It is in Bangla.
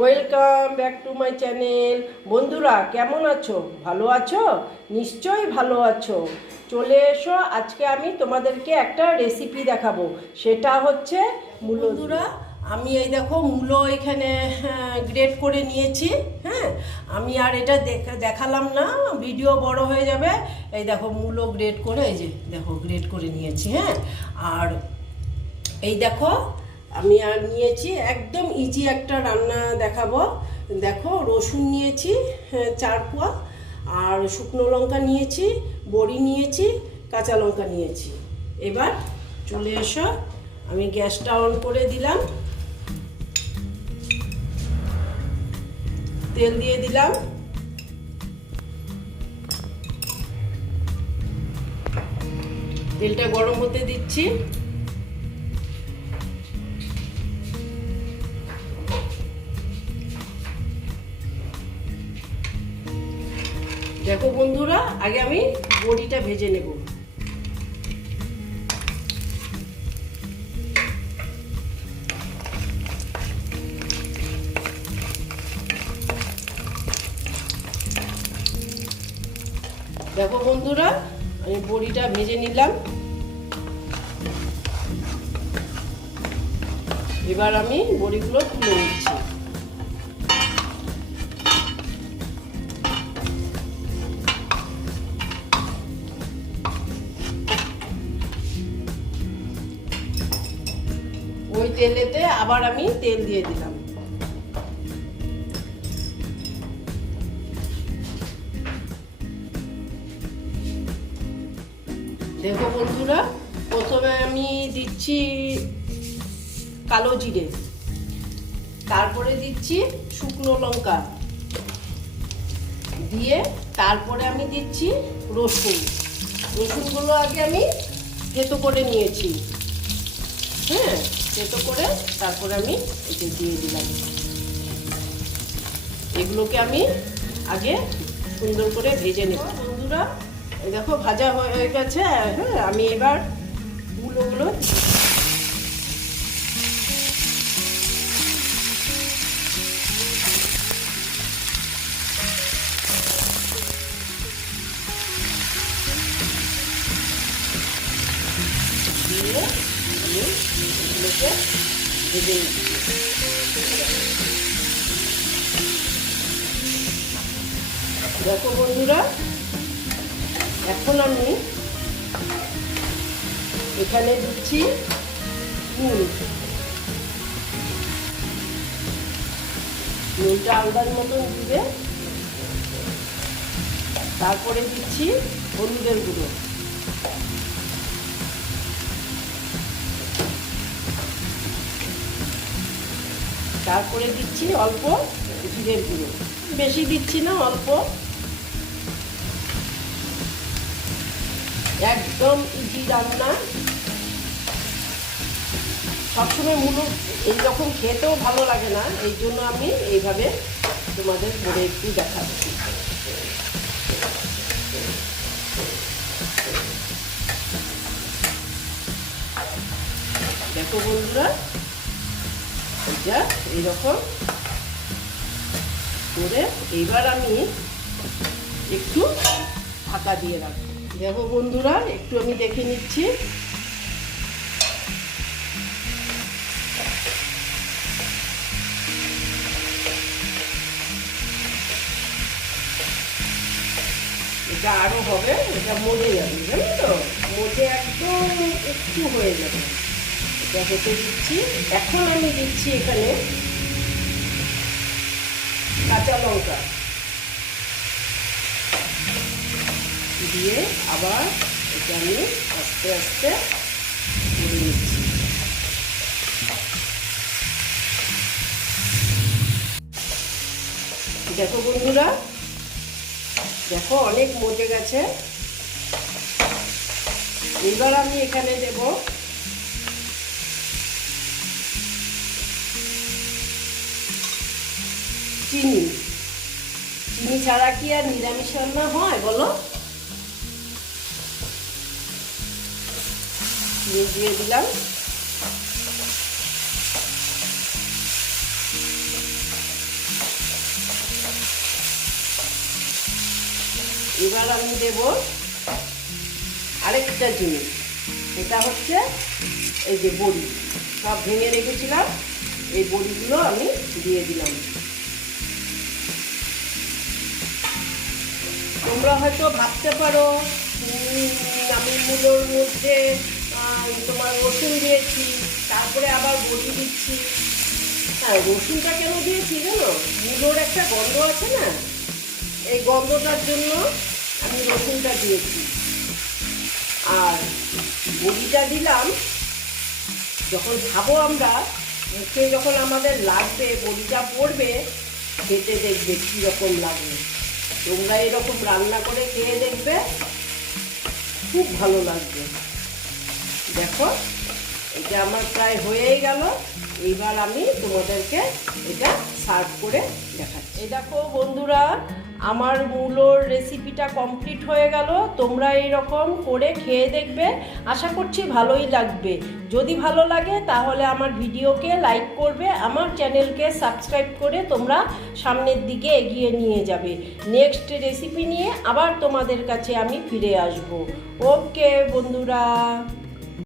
Welcome back to my channel বন্ধুরা, কেমন আছো? ভালো আছো? নিশ্চয়ই ভালো আছো। চলে এসো, আজকে আমি তোমাদেরকে একটা রেসিপি দেখাবো। সেটা হচ্ছে মূলো। বন্ধুরা, আমি এই দেখো মূলো এখানে গ্রেড করে নিয়েছি হ্যাঁ? আমি আর এটা দেখা, দেখালাম না ভিডিও বড় হয়ে যাবে। এই দেখো মূলো গ্রেড করে, এই যে দেখো গ্রেড করে নিয়েছি হ্যাঁ? আর এই দেখো আমি আর নিয়েছি একদম ইজি একটা রান্না দেখাবো। দেখো রসুন নিয়েছি হ্যাঁ, চার কোয়া আর শুকনো লঙ্কা নিয়েছি বড়ি নিয়েছি কাঁচা লঙ্কা নিয়েছি। এবার চলে এসো আমি গ্যাসটা অন করে দিলাম। তেল দিয়ে দিলাম। তেলটা গরম হতে দিচ্ছি। দেখো বন্ধুরা, আগে আমি বড়িটা ভেজে নেব। দেখো বন্ধুরা, আমি বড়িটা ভেজে নিলাম। এবার আমি বড়িগুলো তুলে নিচ্ছি। ওই তেলেতে আবার আমি তেল দিয়ে দিলাম। দেখো বন্ধুরা, প্রথমে আমি দিচ্ছি কালো জিরে, তারপরে দিচ্ছি শুকনো লঙ্কা, দিয়ে তারপরে আমি দিচ্ছি রসুন। রসুনগুলো আগে আমি থেতো করে নিয়েছি। হ্যাঁ থেতো করে তারপরে আমি এতে দিয়ে দিলাম। এগুলোকে আমি আগে সুন্দর করে ভেজে নেব। বন্ধুরা দেখো, ভাজা হয়ে গেছে। হ্যাঁ আমি এবার গুলোগুলো দিয়ে এগুলোকে ভেজে দেখো বন্ধুরা, এখন আমি এখানে দিচ্ছি নুন। নুনটা আন্দাজ মতন দিবে। তারপরে দিচ্ছি হলুদের গুঁড়ো। তারপরে দিচ্ছি অল্প জিরের গুঁড়ো। বেশি দিচ্ছি না, অল্প। একদম ইজি রান্না। সবসময় মূল এইরকম খেতেও ভালো লাগে না, এই জন্য আমি এইভাবে তোমাদের করে একটু দেখাচ্ছি। দেখো বন্ধুরা এটা এইরকম করে এইবার আমি একটু ঢাকা দিয়ে রাখব। দেখো বন্ধুরা, একটু আমি দেখে নিচ্ছি। এটা আরও হবে, এটা মজে যাবে, জানো তো? মজে একদম একটু হয়ে যাবে। এটা দিচ্ছি। এখন আমি দিচ্ছি এখানে কাঁচা লঙ্কা। দিয়ে আবার এটা আমি আস্তে আস্তে করে নিচ্ছি। দেখো বন্ধুরা, দেখো অনেক মজে গেছে। এবার আমি এখানে দেব চিনি। চিনি ছাড়া কি আর নিরামিষ রান্না হয়, বলো? দিয়ে দিলাম। এবার আমি দেব আরেকটা জিনিস এটা হচ্ছে এই যে বড়ি। সব ভেঙে রেখেছিলাম। এই বড়িগুলো আমি দিয়ে দিলাম। তোমরা হয়তো ভাবতে পারো আমি মুলোর মধ্যে তোমার রসুন দিয়েছি, তারপরে আবার বড়ি দিচ্ছি। হ্যাঁ রসুনটা কেন দিয়েছি জানো? মুলোর একটা গন্ধ আছে না? এই গন্ধটার জন্য আমি রসুনটা দিয়েছি। আর বড়িটা দিলাম, যখন খাব আমরা মুখে যখন আমাদের লাগবে, বড়িটা পড়বে, খেতে দেখবে কীরকম লাগবে। তোমরা এরকম রান্না করে খেয়ে দেখবে, খুব ভালো লাগবে। দেখো, এটা আমার প্রায় হয়েই গেল। এইবার আমি তোমাদেরকে এটা সার্ভ করে দেখাচ্ছি। দেখো বন্ধুরা আমার মূলোর রেসিপিটা কমপ্লিট হয়ে গেল। তোমরা এইরকম করে খেয়ে দেখবে। আশা করছি ভালোই লাগবে। যদি ভালো লাগে, তাহলে আমার ভিডিওকে লাইক করবে, আমার চ্যানেলকে সাবস্ক্রাইব করে তোমরা সামনের দিকে এগিয়ে নিয়ে যাবে। নেক্সট রেসিপি নিয়ে আবার তোমাদের কাছে আমি ফিরে আসব। ওকে বন্ধুরা।